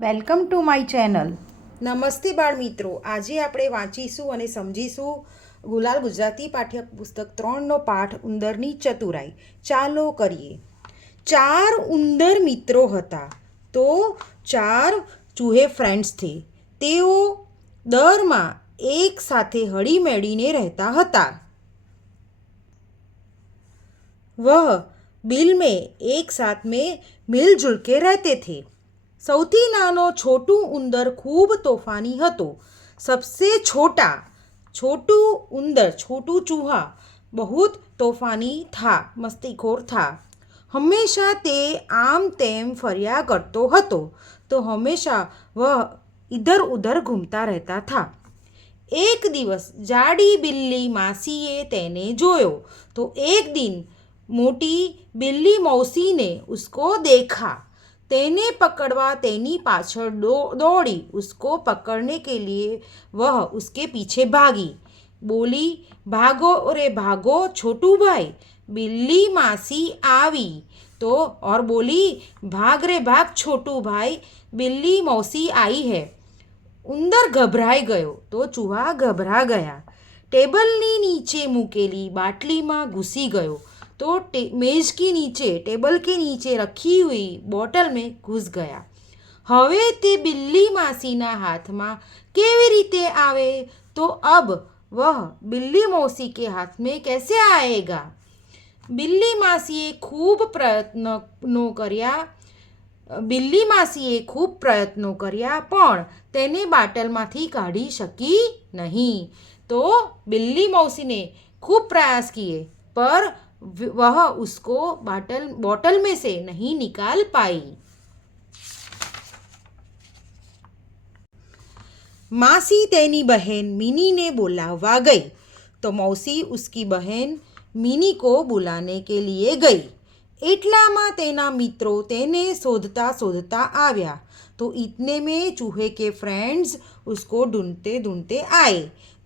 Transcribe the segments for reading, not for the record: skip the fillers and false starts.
Welcome to my channel. નમસ્તે બાળ મિત્રો, આજે આપણે વાંચીશું અને સમજીશું ગુલાલ ગુજરાતી પાઠ્યપુસ્તક 3નો પાઠ ઉંદરની ચતુરાઈ. ચાલો કરીએ. 4 ઉંદર મિત્રો હતા. તો 4 ચૂહે ફ્રેન્ડ્સ થે. તેઓ દરમાં એક સાથે હળીમળીને રહેતા હતા. वह बिल में एक साथ में मिलजुल के रहते थे. સૌથી નાનો છોટું ઉંદર ખૂબ તોફાની હતો. सबसे छोटू उंदर छोटू चूहा बहुत तोफानी था, मस्तीखोर था. हमेशा ते आम तेम फरिया करतो હતો. तो हमेशा वह इधर उधर घूमता रहता था. एक दिवस जाड़ी बिल्ली मासीए તેને જોયો. तो एक दिन मोटी बिल्ली मौसी ने उसको देखा. तेने पकड़वा तेनी पाछड़ दौड़ी. उसको पकड़ने के लिए वह उसके पीछे भागी. बोली, भागो रे भागो छोटू भाई, बिल्ली मासी आवी. तो और बोली, भाग रे भाग छोटू भाई, बिल्ली मौसी आई है. ઉંદર ગભરાઈ ગયો તો ચૂહા ગભરા ગયા. ટેબલની નીચે મૂકેલી બાટલીમાં ઘૂસી ગયો तो मेज के नीचे टेबल के नीचे रखी हुई बोतल में घुस गया. હવે તે બિલ્લી માસીના હાથમાં કેવી રીતે આવે? તો अब वह बिल्ली मौसी के हाथ में कैसे आएगा? બિલ્લી માસીએ ખૂબ પ્રયત્નો કર્યા પણ તેને બાટલમાંથી કાઢી શકી નહીં. તો બિલ્લી मौसी ने खूब प्रयास किए पर वह उसको बोतल में से नहीं निकाल पाई. मासी तेनी बहन मिनी ने बुलावा गई. तो मौसी उसकी बहन मिनी को बुलाने के लिए गई. એટલામાં તેના મિત્રો તેને શોધતા શોધતા આવ્યા. तो इतने में चूहे के फ्रेंड्स उसको ढूंढते ढूंढते आए.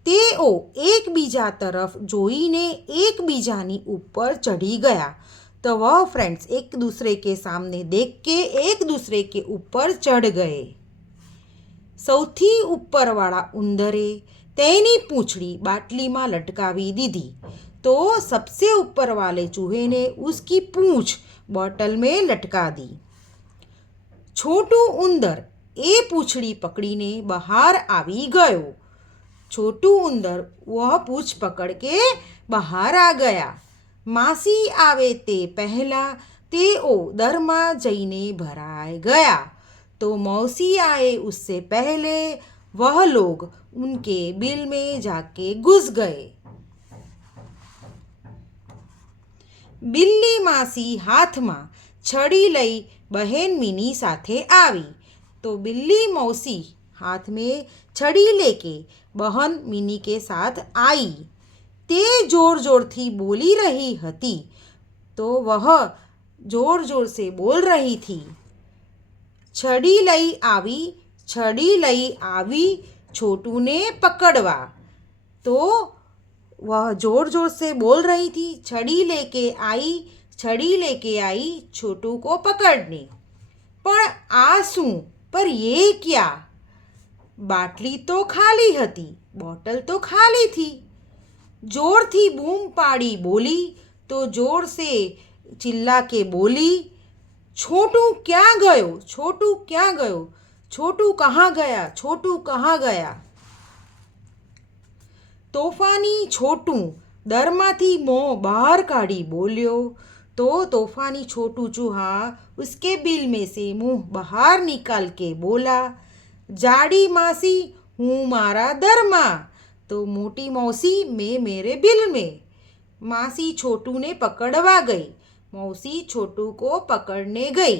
તેઓ એકબીજા તરફ જોઈને એકબીજાની ઉપર ચढ़ी गया. तो वह फ्रेंड्स एक दूसरे के सामने देख के एक दूसरे के ऊपर चढ़ गए. સૌથી ઉપરવાળા ઉંદરે તેની પૂંછડી બાટલીમાં લટકાવી દીધી. तो सबसे ऊपर वाले चूहे ने उसकी पूंछ बोतल में लटका दी. छोटू उंदर એ પૂંછડી પકડીને બહાર આવી ગયો. छोटू उंदर वह पूछ पकड़ के बाहर आ गया. मासी आवे ते पहला तेओ दरमा जईने भराई गया. तो मौसी आए उससे पहले वह लोग उनके बिल में जाके घुस गए. બિલ્લી માસી હાથમાં છડી લઈ બહેન મિની સાથે આવી. तो बिल्ली मौसी हाथ में छड़ी लेके बहन मिनी के साथ आई. ते जोर जोर थी बोली रही हती. तो वह जोर जोर से बोल रही थी, छड़ी लई आवी छोटू ने पकड़वा. तो वह जोर जोर से बोल रही थी, छड़ी लेके आई छोटू को पकड़ने. पर आंसू पर ये क्या? बाटली तो खाली हती, बोतल तो खाली थी. जोर थी बूम पाड़ी बोली. तो जोर से चिल्ला के बोली, छोटू क्या गयो, छोटू क्या गयो, छोटू कहाँ गया, छोटू कहाँ गया. तोफानी छोटू दरमाथी मोह बाहर काढ़ी बोल्यो. तो तोफानी छोटू चूहा उसके बिल में से मुंह बाहर निकाल के बोला, जाड़ी मासी हूँ मारा दरमा, तो मोटी मौसी मैं मेरे बिल में. मासी छोटू ने पकड़वा गई. मौसी छोटू को पकड़ने गई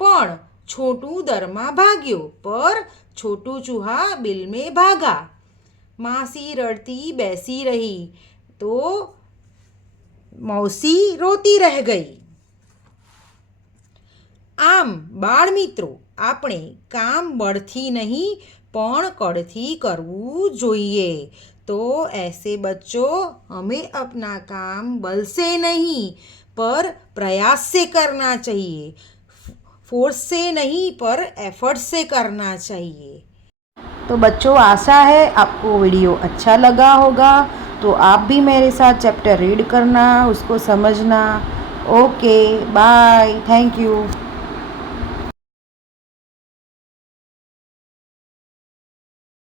पण छोटू दरमा भाग्यो पर छोटू चूहा बिल में भागा. मासी रड़ती बैसी रही तो मौसी रोती रह गई. આમ બાળ મિત્રો, આપણે કામ બળથી નહીં પણ કળથી કરવું જોઈએ. तो ऐसे बच्चों हमें अपना काम बल से नहीं पर प्रयास से करना चाहिए. फोर्स से नहीं पर एफर्ट से करना चाहिए। तो बच्चों, आशा है आपको वीडियो अच्छा लगा होगा। तो आप भी मेरे साथ चैप्टर रीड करना, उसको समझना। Okay, bye, thank you.